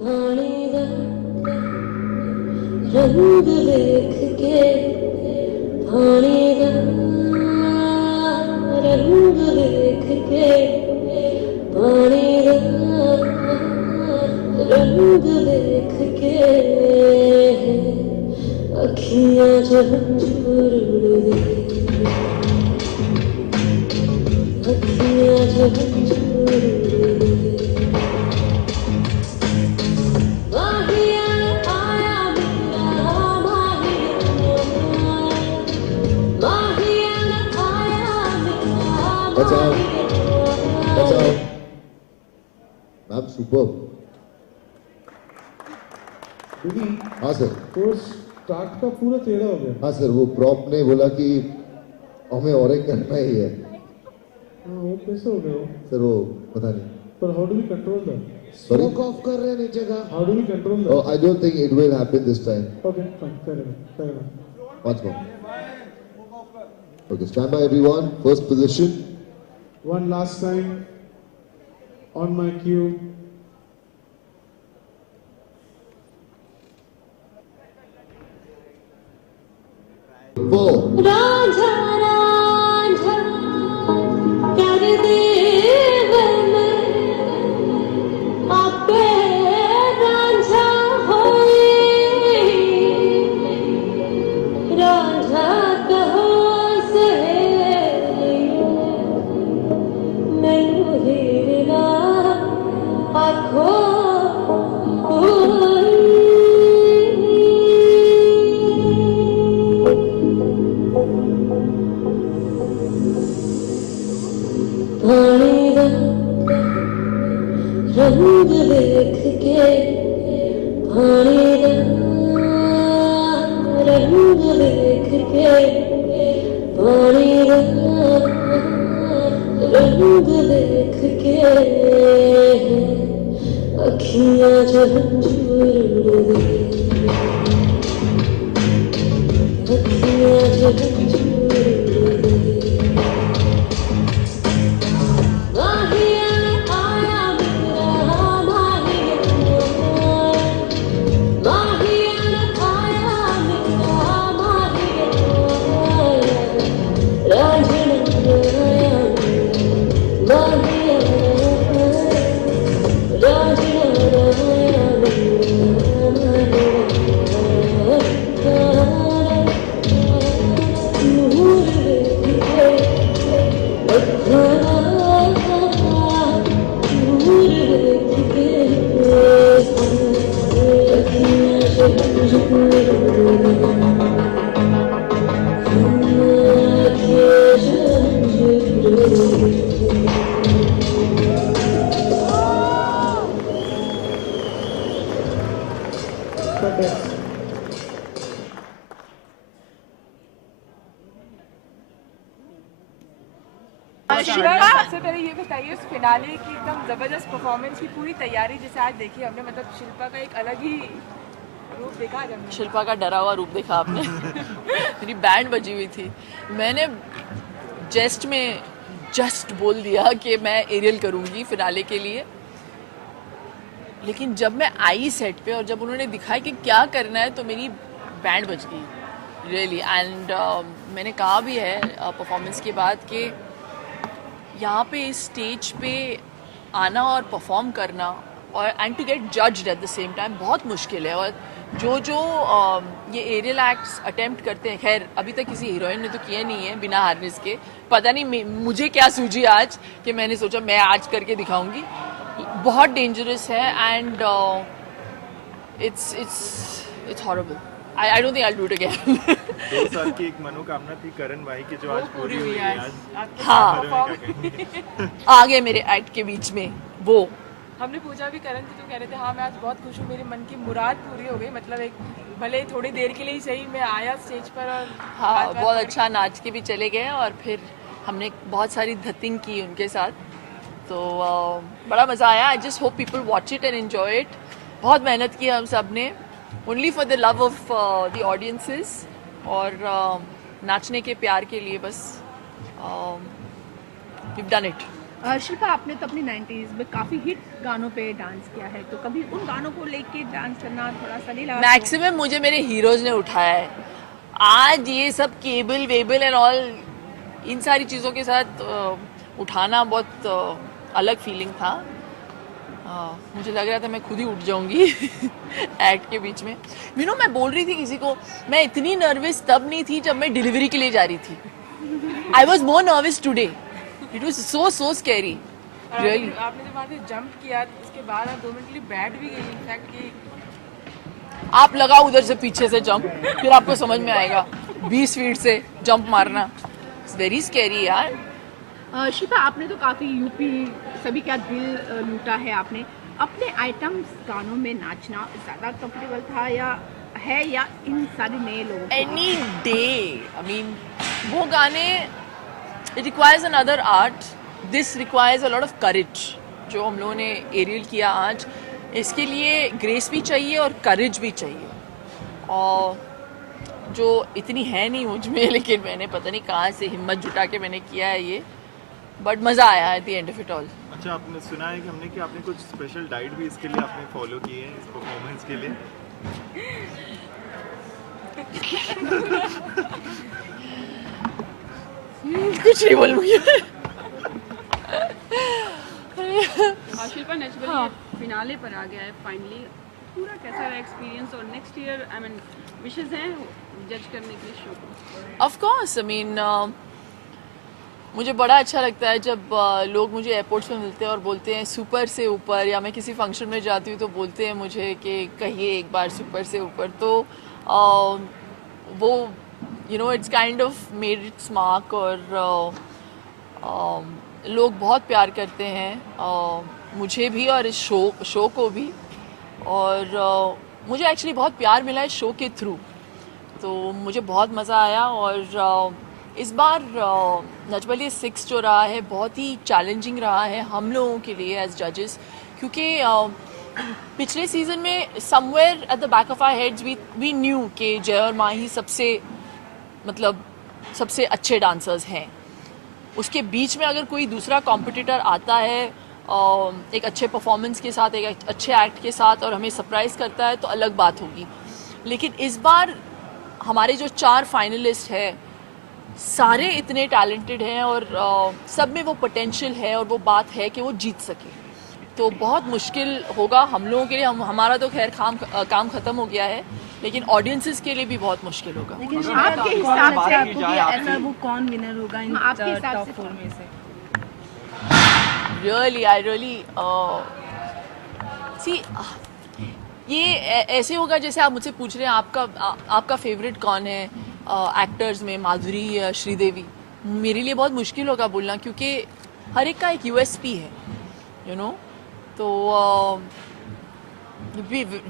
पानी दा रंग देख के पानी दा रंग देख के पानी दा रंग देख के अखियां झंझूर दे अखियां झंझूर दे बचाओ बचाओ मैम सुपर। हाँ सर, तो स्टार्ट का पूरा टेढ़ा हो गया। हाँ सर, वो प्रॉप ने बोला कि हमें और एक करना ही है। हाँ, वो कैसे हो गया सर वो पता नहीं। पर how do we control that? Smoke off कर रहे हैं नीचे का। How do we control that? Oh, I don't think it will happen this time. Okay fine, fair enough. Once more. Okay, stand by everyone. First position. One last time on my cue. Four. Ranjha Ranjha कर दे मैं आपे रांझा होई रांझा कहो से मैनू हीरना आखो पानी दा रंग देख के पानी दा रंग देख के पानी दा रंग देख के अखियां झंझूर दे अखियां झंझूर दे सबसे पहले ये बताइए उस फिनाले की एकदम जबरदस्त परफॉर्मेंस की पूरी तैयारी जैसे आज देखी हमने, मतलब शिल्पा का एक अलग ही रूप देखा आज हमने। शिल्पा का डरा हुआ रूप देखा आपने। मेरी बैंड बजी हुई थी, मैंने जेस्ट में जस्ट बोल दिया कि मैं एरियल करूँगी फिनाले के लिए, लेकिन जब मैं आई सेट पे और जब उन्होंने दिखाया कि क्या करना है तो मेरी बैंड बज गई रियली। एंड मैंने कहा भी है परफॉर्मेंस के बाद कि यहाँ पे इस स्टेज पे आना और परफॉर्म करना और and to get judged at the same time बहुत मुश्किल है। और जो ये एरियल एक्ट्स अटेम्प्ट करते हैं, खैर अभी तक किसी हीरोइन ने तो किया नहीं है बिना हार्नेस के, पता नहीं मुझे क्या सूझी आज कि मैंने सोचा मैं आज करके दिखाऊंगी। बहुत डेंजरस है and it's horrible. I don't think I'll do it again. 2 साल की एक मनोकामना थी करण भाई की जो आज पूरी हुई है। आज हाँ आ गए मेरे एक्ट के बीच में वो। हमने पूछा भी करण से तो कह रहे थे हाँ मैं आज बहुत खुश हूँ, मेरे मन की मुराद पूरी हो गई, मतलब एक भले थोड़ी देर के लिए ही सही मैं आया स्टेज पर और हाँ बहुत अच्छा नाच के भी चले गए और फिर हमने बहुत सारी धतिंग की उनके साथ, तो बड़ा मज़ा आया। I just hope people watch it and enjoy it. बहुत मेहनत की हम सब ने, only for the love of the audiences और नाचने के प्यार के लिए बस। We done it. शिल्पा, आपने तो अपनी 90s में काफ़ी हिट गानों पे डांस किया है, तो कभी उन गानों को लेके डांस करना थोड़ा सा नहीं लगा? मैक्सिमम मुझे मेरे हीरोज ने उठाया है। आज ये सब cable Webel and all in सारी चीज़ों के साथ उठाना बहुत अलग फीलिंग था। मुझे लग रहा था मैं खुद ही उठ जाऊंगी एक्ट के बीच में। मैं बोल रही थी किसी को, मैं इतनी नर्वस तब नहीं थी जब मैं डिलीवरी के लिए जा रही थी। I was more nervous today. It was so scary really. आपने जब वहाँ से जंप किया उसके बाद आप 2 मिनट के लिए बैठ भी गई इनफैक्ट कि आप लगाओ उधर से पीछे से जंप, फिर आपको समझ में आएगा 20 फीट से जंप मारना। इट्स वेरी स्कैरी यार। शिल्पा, आपने तो काफ़ी यूपी सभी का दिल लूटा है। आपने अपने आइटम्स गानों में नाचना ज़्यादा कंफर्टेबल था या इन सारे नए लोगों को? Any day. आई मीन वो गाने, it requires another art, this requires a lot of courage. जो हम लोगों ने एरियल किया आज, इसके लिए ग्रेस भी चाहिए और करेज भी चाहिए, और जो इतनी है नहीं मुझ में, लेकिन मैंने पता नहीं कहाँ से हिम्मत जुटा के मैंने किया है ये, बट मज़ा आया at the end of it all. अच्छा, आपने सुना है कि हमने कि आपने कुछ स्पेशल डाइट भी इसके लिए आपने फॉलो किए हैं इस परफॉर्मेंस के लिए? कुछ नहीं बोलूँगी। शिल्पा, नेचुरली फिनाले पर आ गया है फाइनली, पूरा कैसा रहा एक्सपीरियंस? और next year I mean wishes हैं जज करने के लिए शो को? Of course. आई मीन मुझे बड़ा अच्छा लगता है जब लोग मुझे एयरपोर्ट्स में मिलते हैं और बोलते हैं सुपर से ऊपर, या मैं किसी फंक्शन में जाती हूँ तो बोलते हैं मुझे कि कहिए एक बार सुपर से ऊपर। तो वो it's kind of made it's mark, और लोग बहुत प्यार करते हैं मुझे भी और इस शो को भी। और मुझे एक्चुअली बहुत प्यार मिला है शो के थ्रू, तो मुझे बहुत मज़ा आया। और इस बार नच बलिए 6 जो रहा है बहुत ही चैलेंजिंग रहा है हम लोगों के लिए एज जजेस, क्योंकि पिछले सीज़न में somewhere at the back of our heads we knew कि जय और माही सबसे अच्छे डांसर्स हैं। उसके बीच में अगर कोई दूसरा कॉम्पिटिटर आता है एक अच्छे परफॉर्मेंस के साथ, एक अच्छे एक्ट के साथ, और हमें सरप्राइज़ करता है तो अलग बात होगी। लेकिन इस बार हमारे जो 4 फाइनलिस्ट हैं सारे इतने टैलेंटेड हैं, और सब में वो पोटेंशियल है और वो बात है कि वो जीत सके। तो बहुत मुश्किल होगा हम लोगों के लिए। हमारा तो खैर काम ख़त्म हो गया है, लेकिन ऑडियंसेस के लिए भी बहुत मुश्किल होगा। लेकिन आपके हिसाब से ऐसा वो कौन विनर होगा इन आपके हिसाब से टॉप 4 में से? I really see, ये ऐसे होगा जैसे आप मुझसे पूछ रहे हैं आपका फेवरेट कौन है एक्टर्स में, माधुरी या श्रीदेवी। मेरे लिए बहुत मुश्किल होगा बोलना, क्योंकि हर एक का एक USP है, तो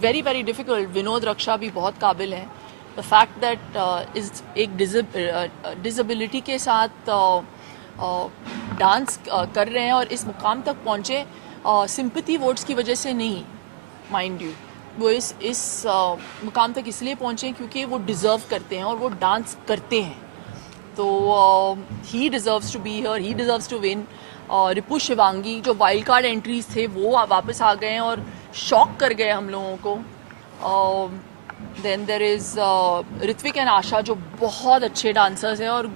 वेरी वेरी डिफ़िकल्ट। विनोद रक्षा भी बहुत काबिल हैं। द फैक्ट दैट इस एक डिसेबिलिटी के साथ डांस कर रहे हैं और इस मुकाम तक पहुँचे सिंपैथी वोट्स की वजह से नहीं, माइंड यू, वो इस मुकाम तक इसलिए पहुँचे क्योंकि वो डिज़र्व करते हैं और वो डांस करते हैं। तो he deserves to be here, he deserves to win. Ripu Shivangi जो वाइल्ड कार्ड एंट्रीज थे वो वापस आ गए हैं और शॉक कर गए हम लोगों को। Then there is Ritwik and Asha जो बहुत अच्छे डांसर्स हैं, और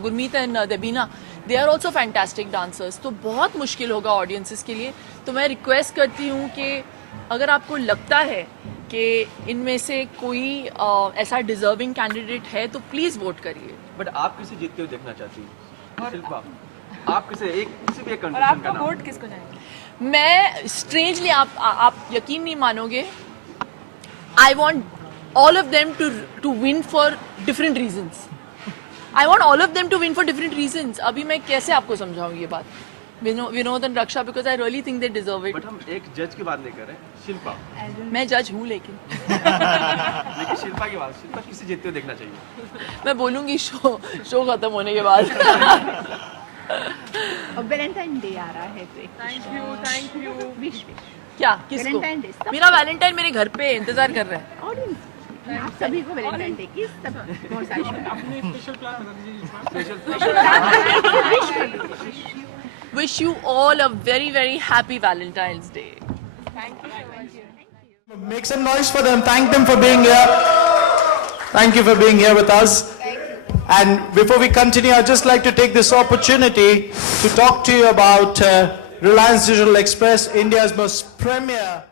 Gurmeet and Debina, they are also fantastic dancers. तो बहुत मुश्किल होगा ऑडियंसेस के लिए। तो मैं रिक्वेस्ट करती हूँ कि अगर आपको लगता है कि इनमें से कोई ऐसा डिजर्विंग कैंडिडेट है तो प्लीज़ वोट करिए। बट आप किसे जीतते हुए देखना चाहती हैं शिल्पा? आप किसी भी एक और कंटेस्टेंट आपका का नाम। वोट किसको जाएगा? मैं स्ट्रेंजली, आप यकीन नहीं मानोगे, I want all of them to win for different reasons. I want all of them to win for different reasons. अभी मैं कैसे आपको समझाऊँ ये बात? Vinod and Raksha, because I really think they deserve it. But हम एक जज की बात नहीं कर रहे, शिल्पा। मैं जज हूँ, लेकिन शिल्पा की बात, शिल्पा किसे जीतते हुए देखना चाहिए? मैं बोलूँगी शो खत्म होने के बाद। अब वैलेंटाइन डे आ रहा है तो थैंक यू। विश क्या किसको? Valentine Day, सब मेरा वैलेंटाइन मेरे घर पे इंतजार कर रहा है। ऑडियंस आप सभी को वैलेंटाइन डे की सब बहुत सारी special wish you all a very, very happy Valentine's Day. Thank you so much. Make some noise for them. Thank them for being here. Thank you for being here with us. And before we continue, I'd just like to take this opportunity to talk to you about Reliance Digital Express, India's most premier